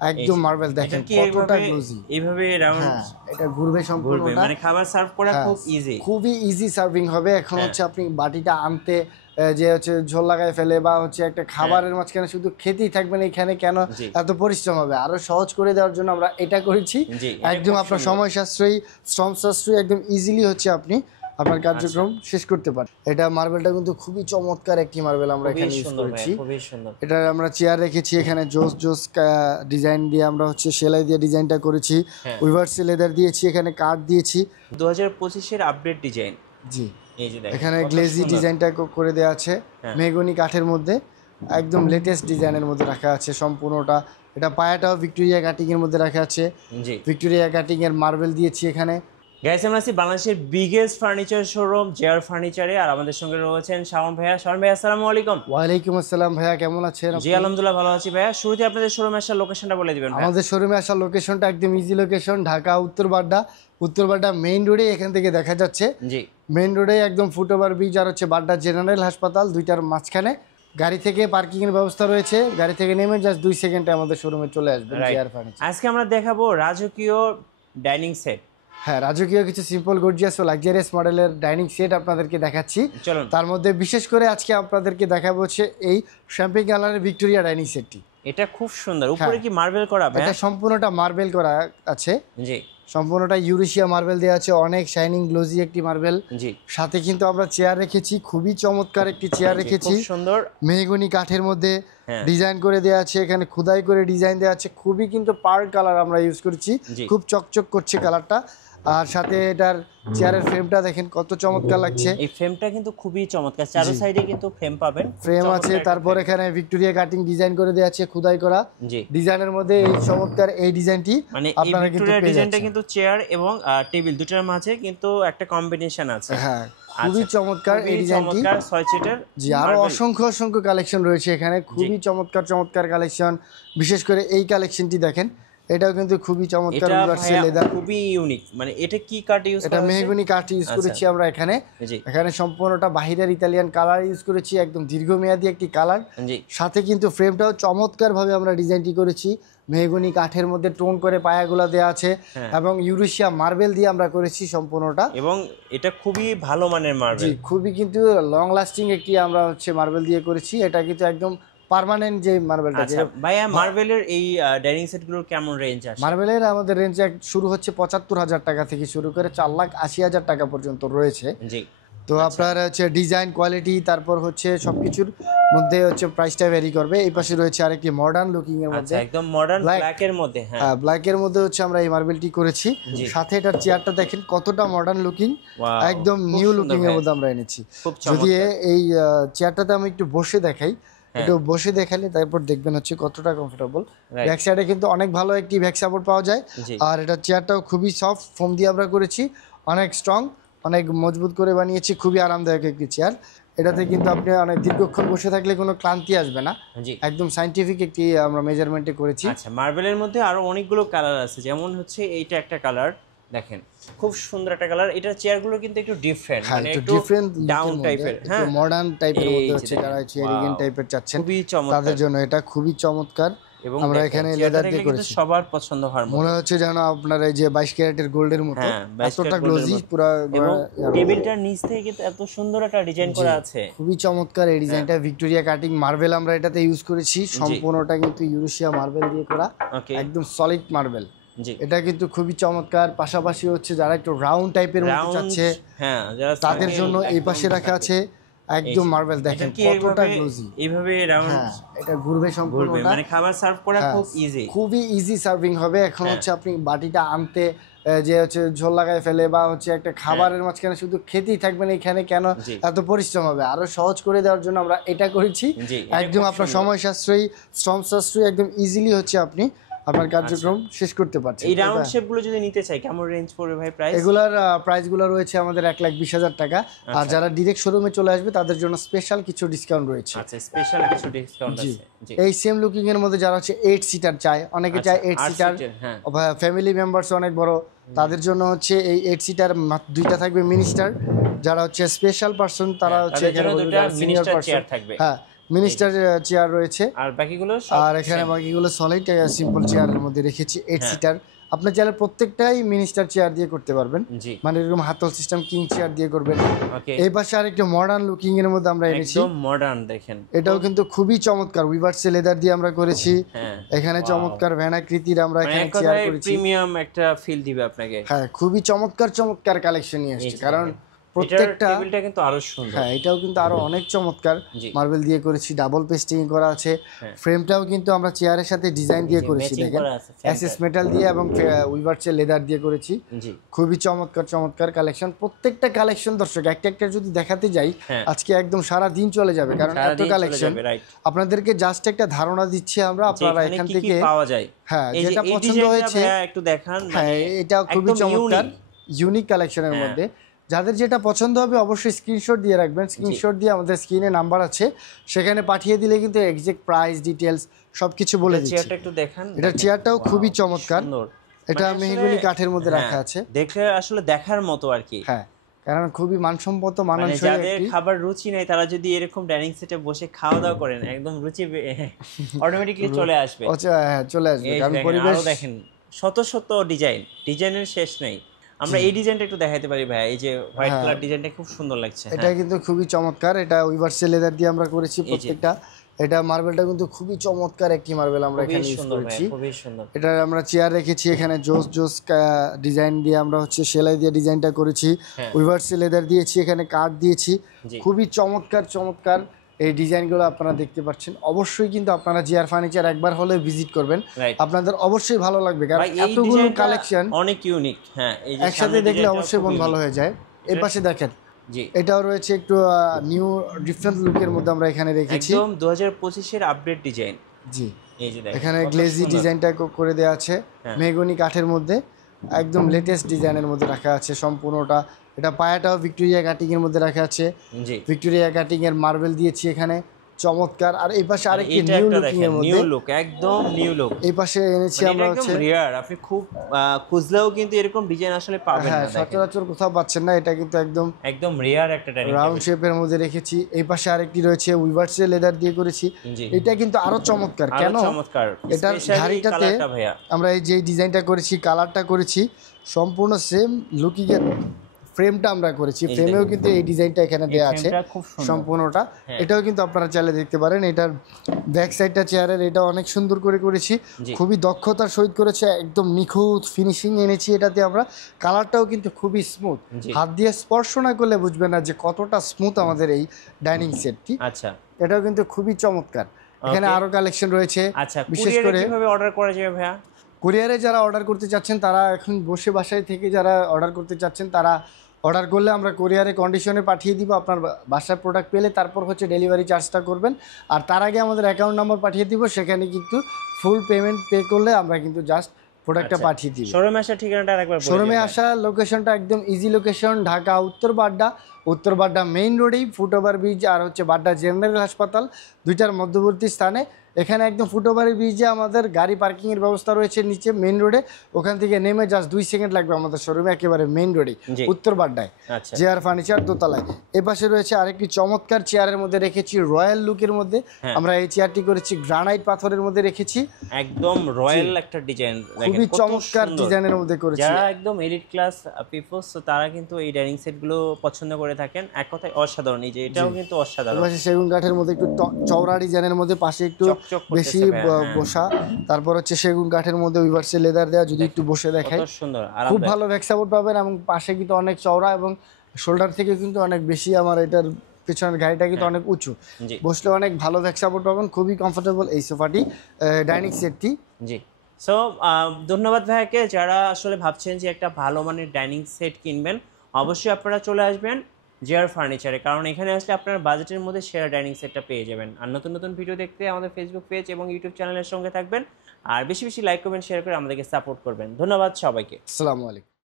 একদম মার্বেল দেখেন কতটা গ্লোজি, এইভাবে রাউন্ড এটা ঘুরবে সম্পূর্ণটা, মানে খাবার সার্ভ করা খুব ইজি, খুবই ইজি সার্ভিং হবে। এখন হচ্ছে আপনি বাটিটা আনতে যে হচ্ছে ঝোল লাগায় ফেলে বা হচ্ছে একটা খাবারের মাঝখানে শুধু খেতেই থাকবেন এখানে, কেন এত পরিশ্রম হবে? আরো সহজ করে দেওয়ার জন্য আমরা এটা করেছি। একদম আপনার সময় সাশ্রয়ী, শ্রম সাশ্রয়ী, একদম ইজিলি হচ্ছে আপনি আপনার কার্যক্রম শেষ করতে পারেন। এটা মার্বেলটা কিন্তু খুবই চমৎকার একটি মার্বেল আমরা এখানে ইউজ করেছি। এটা আমরা চেয়ার রেখেছি এখানে, জোস জোস ডিজাইন দিয়ে আমরা হচ্ছে সেলাই দিয়ে ডিজাইনটা করেছি, উইভার্স লেদার দিয়েছি, এখানে কাঠ দিয়েছি 2025 এর আপডেট ডিজাইন। জি, এখানে গ্লেজি ডিজাইনটা করে দেওয়া আছে মেহগনি কাঠের মধ্যে, একদম লেটেস্ট ডিজাইনের মধ্যে রাখা আছে সম্পূর্ণটা। এটা পায়াটাও ভিক্টোরিয়া কাটিং এর মধ্যে রাখা আছে, ভিক্টোরিয়া কাটিং এর মার্বেল দিয়েছি এখানে। গাইস, আমরা আছি বাংলাদেশের বিগেস্ট ফার্নিচার শোরুম জেআর ফার্নিচারে, আর আমাদের সঙ্গে রয়েছেন শাওন ভাইয়া। শাওন ভাইয়া, আসসালামু আলাইকুম। ওয়ালাইকুম আসসালাম ভাইয়া, কেমন আছেন? জি আলহামদুলিল্লাহ ভালো আছি ভাইয়া। শুরুতে আপনাদের শোরুমে আসার লোকেশনটা বলে দিবেন। আমাদের শোরুমে আসার লোকেশনটা একদম ইজি লোকেশন, ঢাকা উত্তর বাড্ডা মেইন রোডে এখান থেকে দেখা যাচ্ছে। জি, মেইন রোডে একদম ফুটওভার ব্রিজ আর হচ্ছে বাড্ডা জেনারেল হাসপাতাল, দুইটার মাঝখানে গাড়ি থেকে পার্কিং এর ব্যবস্থা রয়েছে। গাড়ি থেকে নেমে জাস্ট 2 সেকেন্ডে আমাদের শোরুমে চলে আসবেন জেআর ফার্নিচার। আজকে আমরা দেখাবো রাজকীয় ডাইনিং সেট। হ্যাঁ, রাজকীয় কিছু সিম্পল গর্জিয়াস ও লাক্সারিয়াস মডেলের ডাইনিং সেট আপনাদেরকে দেখাচ্ছি। তার মধ্যে বিশেষ করে আজকে আপনাদেরকে দেখাবো হচ্ছে এই শ্যাম্পেন কালারের ভিক্টোরিয়া ডাইনিং সেটটি। এটা খুব সুন্দর, উপরে কি মার্বেল করা? এটা সম্পূর্ণটা মার্বেল করা আছে। জি, সম্পূর্ণটা ইউরেশিয়া মার্বেল দেওয়া আছে, অনেক শাইনিং গ্লোজি একটি মার্বেল। জি, সাথে কিন্তু আমরা চেয়ার রেখেছি, খুবই চমৎকার একটি চেয়ার রেখেছি, খুব সুন্দর মেহগনি কাঠের মধ্যে ডিজাইন করে দেওয়া আছে, এখানে খোদাই করে ডিজাইন দেওয়া আছে, খুবই কিন্তু পার্ল কালার আমরা ইউজ করেছি, খুব চকচক করছে কালারটা। আর সাথে এটার চেয়ারের ফ্রেমটা দেখেন কত চমৎকার লাগছে। এই ফ্রেমটা কিন্তু খুবই চমৎকার, চারো সাইডে কিন্তু ফ্রেম পাবেন, ফ্রেম আছে। তারপর এখানে ভিক্টোরিয়া কাটিং ডিজাইন করে দেওয়া আছে, খোদাই করা ডিজাইনের মধ্যে এই চমৎকার এই ডিজাইনটি মানে আপনারা কিন্তু ডিজাইনটা কিন্তু চেয়ার এবং টেবিল দুটোর মাঝে কিন্তু একটা কম্বিনেশন আছে। হ্যাঁ, খুবই চমৎকার এই ডিজাইনটি, 6 সিটের। জি, আরো অসংখ্য কালেকশন রয়েছে এখানে, খুবই চমৎকার কালেকশন। বিশেষ করে এই কালেকশনটি দেখেন, এটাও কিন্তু খুবই চমৎকার, লেদার, খুবই ইউনিক। মানে এটা কি কাঠ ইউজ করা? এটা মেহগনি কাঠ ইউজ করেছি আমরা এখানে। এখানে সম্পূর্ণটা বাহিরের ইতালিয়ান কালার ইউজ করেছি, একদম দীর্ঘমেয়াদী একটি কালার। সাথে কিন্তু ফ্রেমটাও চমৎকার ভাবে আমরা ডিজাইনটি করেছি, মেহগনি কাঠের মধ্যে টোন করে পায়াগুলা দেওয়া আছে এবং ইউরেশিয়া মার্বেল দিয়ে আমরা করেছি সম্পূর্ণটা। এবং এটা খুবই ভালো মানের মার্বেল, জি, খুবই কিন্তু লং লাস্টিং একটি আমরা হচ্ছে মার্বেল দিয়ে করেছি। এটা কিন্তু একদম পার্মানেন্ট যে মার্বেলটা। আচ্ছা ভাইয়া, মার্বেলের এই ডাইনিং সেটগুলোর কেমন রেঞ্জ আছে? মার্বেলের আমাদের রেঞ্জ শুরু হচ্ছে ৭৫,০০০ টাকা থেকে শুরু করে ৪,৮০,০০০ টাকা পর্যন্ত রয়েছে। জি, তো আপনার হচ্ছে ডিজাইন, কোয়ালিটি, তারপর হচ্ছে সবকিছুর মধ্যে হচ্ছে প্রাইসটা ভ্যারি করবে। এই পাশে রয়েছে আরেকটি মডার্ন লুকিং এর মধ্যে, একদম মডার্ন ব্ল্যাক এর মধ্যে। হ্যাঁ, ব্ল্যাক এর মধ্যে হচ্ছে আমরা এই মার্বেলটি করেছি। সাথে এটার চেয়ারটা দেখেন কতটা মডার্ন লুকিং, একদম নিউ লুকিং এর মধ্যে আমরা এনেছি। যদি এই চেয়ারটাতে আমি একটু বসে দেখাই, একটু বসে দেখালে তারপর দেখবেন হচ্ছে কতটা কমফোর্টেবল। ব্যাক সাইডে কিন্তু অনেক ভালো একটি ব্যাক সাপোর্ট পাওয়া যায়। আর এটা চেয়ারটাও খুবই সফট, ফোম দিয়ে আমরা করেছি, অনেক স্ট্রং, অনেক মজবুত করে বানিয়েছি, খুবই আরামদায়ক একটি চেয়ার। এটাতে কিন্তু আপনি অনেক দীর্ঘক্ষণ বসে থাকলে কোনো ক্লান্তি আসবে না, একদম সাইন্টিফিক একটি আমরা মেজারমেন্টে করেছি। আচ্ছা, মার্বেলের মধ্যে আরো অনেকগুলো কালার আছে, যেমন হচ্ছে এইটা একটা কালার দেখেন, খুব সুন্দর একটা কালার। এটা চেয়ারগুলো কিন্তু একটু ডিফারেন্ট, মানে একটু ডাউন টাইপের, হ্যাঁ, মডার্ন টাইপের মধ্যে হচ্ছে, যারা হচ্ছে এলিগেন্ট টাইপের চাচ্ছেন তাদের জন্য এটা খুবই চমৎকার। এবং আমরা এখানে লেদার দিয়ে করেছি, সবার পছন্দ হয়, মনে হচ্ছে যেন আপনার এই যে 22 ক্যারেটের গোল্ডের মতো, এতটা গ্লোজি পুরো। টেবিলটার নিচ থেকে কিন্তু এত সুন্দর একটা ডিজাইন করা আছে, খুবই চমৎকার এই ডিজাইনটা। ভিক্টোরিয়া কাটিং মার্বেল আমরা এটাতে ইউজ করেছি, সম্পূর্ণটা কিন্তু ইউরেশিয়া মার্বেল দিয়ে করা, একদম সলিড মার্বেল। এটা কিন্তু খুবই চমৎকার। পাশাপাশি হচ্ছে যারা একটু রাউন্ড টাইপের মধ্যে চাচ্ছে, হ্যাঁ, তাদের জন্য এই পাশে রাখা আছে একদম মার্বেল দেখেন কতটা গ্লোজি, এইভাবে রাউন্ড, এটা ঘুরবে সম্পূর্ণটা, মানে খাবার সার্ভ করা খুব ইজি, খুবই ইজি সার্ভিং হবে। এখন হচ্ছে আপনি বাটিটা আনতে যে হচ্ছে ঝোল লাগায় ফেলে বা হচ্ছে একটা খাবারের মাঝখানে শুধু খেতেই থাকবেন এখানে, কেন এত পরিশ্রম হবে? আরো সহজ করে দেওয়ার জন্য আমরা এটা করেছি। একদম আপনার সময় সাশ্রয়ী, শ্রম সাশ্রয়ী, একদম ইজিলি হচ্ছে আপনি আপনার কার্যক্রম শেষ করতে পারছেন। এই রাউন্ড শেপগুলো যদি নিতে চাই কেমন রেঞ্জ পড়বে ভাই প্রাইস? এগুলার প্রাইসগুলো রয়েছে আমাদের 1,20,000 টাকা। আর যারা ডাইরেক্ট শোরুমে চলে আসবে তাদের জন্য স্পেশাল কিছু ডিসকাউন্ট রয়েছে। আচ্ছা, স্পেশাল কিছু ডিসকাউন্ট আছে। এই সেম লুকিং এর মধ্যে যারা হচ্ছে 8 সিটার চায়, অনেকে চায় 8 সিটার, ফ্যামিলি মেম্বারস অনেক বড়, তাদের জন্য হচ্ছে এই 8 সিটার দুইটা থাকবে মিনিস্টার। যারা হচ্ছে স্পেশাল পারসন তারা হচ্ছে এখানে সিনিয়র পারসন থাকবে, হ্যাঁ, মিনিস্টার চেয়ার রয়েছে, আর বাকিগুলো আর এখানে বাকিগুলো সলিড সিম্পল চেয়ারের মধ্যে রেখেছি 8 সিটার। আপনি চাইলে প্রত্যেকটাই মিনিস্টার চেয়ার দিয়ে করতে পারবেন, মানে এরকম হাতল সিস্টেম কিং চেয়ার দিয়ে করবেন। এই পাশে আরেকটা মডার্ন লুকিং এর মধ্যে আমরা এনেছি, একদম মডার্ন দেখেন, এটাও কিন্তু খুবই চমৎকার, উইভার্সে লেদার দিয়ে আমরা করেছি। এখানে চমৎকার ভ্যানাকৃতির আমরা এখানে চেয়ার করেছি, প্রিমিয়াম একটা ফিল দিবে আপনাকে। হ্যাঁ, খুবই চমৎকার চমৎকার কালেকশন নিয়ে আসছে, কারণ প্রত্যেকটা টেবিলটা কিন্তু আরো সুন্দর। হ্যাঁ, এটাও কিন্তু আরো অনেক চমৎকার, মার্বেল দিয়ে করেছি, ডাবল পেস্টিং করা আছে। ফ্রেমটাও কিন্তু আমরা চেয়ারের সাথে ডিজাইন দিয়ে করেছি, দেখেন এসএস মেটাল দিয়ে এবং উইভার্সের লেদার দিয়ে করেছি। খুবই চমৎকার চমৎকার কালেকশন, প্রত্যেকটা কালেকশন দর্শক একটা একটা যদি দেখাতে যাই আজকে একদম সারা দিন চলে যাবে, কারণ এত কালেকশন। আপনাদেরকে জাস্ট একটা ধারণা দিচ্ছি আমরা, আপনারা এখান থেকে পাওয়া যায়। হ্যাঁ, যেটা পছন্দ হয়েছে একটু দেখান। হ্যাঁ, এটা খুবই চমৎকার ইউনিক কালেকশনের মধ্যে। যাদের যেটা পছন্দ হবে অবশ্যই স্ক্রিনশট দিয়ে রাখবেন, স্ক্রিনশট দিয়ে আমাদের স্ক্রিনে নাম্বার আছে সেখানে পাঠিয়ে দিলে কিন্তু এক্সাক্ট প্রাইস ডিটেইলস সবকিছু বলে দিচ্ছি। চেয়ারটা একটু দেখান, এটা চেয়ারটাও খুবই চমৎকার, এটা মেহগনি কাঠের মধ্যে রাখা আছে, দেখে আসলে দেখার মতো আর কি। হ্যাঁ, কারণ খুবই মানসম্মত মানানসই। যাদের খাবার রুচি নাই তারা যদি এরকম ডাইনিং সেটে বসে খাওয়া দাওয়া করেন একদম রুচি অটোমেটিকলি চলে আসবে। হ্যাঁ, চলে আসবে, কারণ পরিবেশ দেখেন শত শত ডিজাইনের শেষ নেই। আমরা এই ডিজাইনটা একটু দেখাতে পারি ভাই, এই যে হোয়াইট কালার ডিজাইনটা খুব সুন্দর লাগছে। এটা কিন্তু খুবই চমৎকার, এটা উইভার্সে লেদার দিয়ে আমরা করেছি প্রত্যেকটা। এটা মার্বেলটা কিন্তু খুবই চমৎকার একটি মার্বেল আমরা এখানে ইউজ করেছি, খুবই সুন্দর। এটা আমরা চেয়ার রেখেছি এখানে জোস ডিজাইন দিয়ে আমরা সেলাই দিয়ে ডিজাইনটা করেছি, উইভার্সে লেদার দিয়েছি, এখানে কাঠ দিয়েছি, খুবই চমৎকার চমৎকার এই ডিজাইনগুলো আপনারা দেখতে পাচ্ছেন। অবশ্যই কিন্তু আপনারা জিআর ফার্নিচার একবার হলে ভিজিট করবেন, আপনাদের অবশ্যই ভালো লাগবে, কারণ এতগুলো কালেকশন অনেক ইউনিক। হ্যাঁ, একসাথে দেখলে অবশ্যই মন ভালো হয়ে যায়। এই পাশে দেখেন, এটাও রয়েছে একটু নিউ ডিফারেন্ট লুকের মধ্যে আমরা এখানে রেখেছি, একদম 2025 এর আপডেট ডিজাইন। জি, এই যে দেখেন এখানে গ্লেজি ডিজাইনটা করে দেওয়া আছে মেহগনি কাঠের মধ্যে, একদম লেটেস্ট ডিজাইনের মধ্যে রাখা আছে সম্পূর্ণটা। এটা পায়াটাও ভিক্টোরিয়া কাটিং এর মধ্যে রাখা আছে, ভিক্টোরিয়া কাটিং এর মার্বেল দিয়েছি এখানে, চমৎকার। আর এই পাশে আরেকটি নিউ লুকিং এর মধ্যে, নিউ লুক, একদম নিউ লুক। এই পাশে এনেছি আমরা হচ্ছে রিয়ার, আপনি খুব খুঁজলেও কিন্তু এরকম ডিজাইন আসলে পাবেন না, হ্যাঁ, সচরাচর কোথাও পাচ্ছেন না, এটা কিন্তু একদম রিয়ার একটা ডাইনিং রাউন্ড শেপের মধ্যে রেখেছি। এই পাশে আরেকটি রয়েছে উইভার্সে লেদার দিয়ে করেছি, এটা কিন্তু আরো চমৎকার। কেন চমৎকার, এটার ধারিটাতে আমরা এই যে ডিজাইনটা করেছি, কালারটা করেছি সম্পূর্ণ সেম লুকিং এর ফ্রেমটা আমরা করেছি, ফ্রেমেও কিন্তু এই ডিজাইনটা এখানে দেওয়া আছে সম্পূর্ণটা। এটাও কিন্তু আপনারা চাইলে দেখতে পারেন। এটার ব্যাক সাইডটা চেয়ারের এটা অনেক সুন্দর করে করেছি, খুবই দক্ষতার সহিত করেছে, একদম নিখুঁত ফিনিশিং এনেছি এটাতে আমরা। কালারটাও কিন্তু খুবই স্মুথ, হাত দিয়ে স্পর্শ না করলে বুঝবেন না যে কতটা স্মুথ আমাদের এই ডাইনিং সেটটি। আচ্ছা, এটাও কিন্তু খুবই চমৎকার। এখানে আরো কালেকশন রয়েছে, বিশেষ করে কিভাবে অর্ডার করা যাবে ভাইয়া? কুরিয়ারে যারা অর্ডার করতে চাচ্ছেন তারা এখন বসে বাসায় থেকে যারা অর্ডার করতে চাচ্ছেন তারা অর্ডার করলে আমরা কুরিয়ারে কন্ডিশনে পাঠিয়ে দিব, আপনার বাসার প্রোডাক্ট পেলে তারপর হচ্ছে ডেলিভারি চার্জটা করবেন। আর তার আগে আমাদের অ্যাকাউন্ট নাম্বার পাঠিয়ে দিব, সেখানে কিন্তু ফুল পেমেন্ট পে করলে আমরা কিন্তু জাস্ট প্রোডাক্টটা পাঠিয়ে দিব। শোরুমে আসার ঠিকানাটা আরেকবার বলুন। শোরুমে আসার লোকেশনটা একদম ইজি লোকেশন, ঢাকা উত্তর বাড্ডা মেইন রোডেই ফুটওভার ব্রিজ আর হচ্ছে বাড্ডা জেনারেল হাসপাতাল দুইটার মধ্যবর্তী স্থানে। এখানে একদম ফুটওভার ব্রিজে আমাদের গাড়ি পার্কিংয়ের ব্যবস্থা রয়েছে নিচে মেইন রোডে, ওখান থেকে নেমে জাস্ট 2 সেকেন্ড লাগবে আমাদের শোরুমে, একেবারে মেইন রোডে উত্তর বাড্ডায় জিআর ফার্নিচার দোতলায়। এ পাশে রয়েছে আরেকটি চমৎকার চেয়ারের মধ্যে রেখেছি রয়্যাল লুকের মধ্যে, আমরা এই চেয়ারটি করেছি গ্রানাইট পাথরের মধ্যে রেখেছি, একদম রয়্যাল একটা ডিজাইন, খুবই চমৎকার ডিজাইনের মধ্যে করেছি। যারা একদম এলিট ক্লাস পিপলস তারা কিন্তু এই ডাইনিং সেট গুলো পছন্দ করে থাকেন, এক কথায় অসাধারণ। এই যে এটাও কিন্তু অসাধারণ, পাশে সেগুন কাঠের মধ্যে একটু চওড়া ডিজাইনের মধ্যে, পাশে একটু বেশি বসা, তারপর হচ্ছে সেগুন কাঠের মধ্যে উইভার্সে লেদার দেওয়া, যদি একটু বসে দেখাই খুব ভালো ব্যাক সাপোর্ট পাবেন, এবং পাশে কিন্তু অনেক চওড়া এবং শোল্ডার থেকে কিন্তু অনেক বেশি, আমার এটার পেছনের গাড়িটা কিন্তু অনেক উঁচু, বসলে অনেক ভালো ব্যাক সাপোর্ট পাবেন, খুবই কমফোর্টেবল এই সোফাটি ডাইনিং সেটটি। জি, সো ধন্যবাদ ভাইয়াকে। যারা আসলে ভাবছেন যে একটা ভালো মানের ডাইনিং সেট কিনবেন, অবশ্যই আপনারা চলে আসবেন জিআর ফার্নিচারে, কারণ এখানে আসলে আপনার বাজেটের মধ্যে সেরা ডাইনিং সেটটা পেয়ে যাবেন। আর নতুন নতুন ভিডিও দেখতে আমাদের ফেসবুক পেজ এবং ইউটিউব চ্যানেলের সঙ্গে থাকবেন, আর বেশি বেশি লাইক করবেন, শেয়ার করে আমাদেরকে সাপোর্ট করবেন। ধন্যবাদ সবাইকে, আসসালামু আলাইকুম।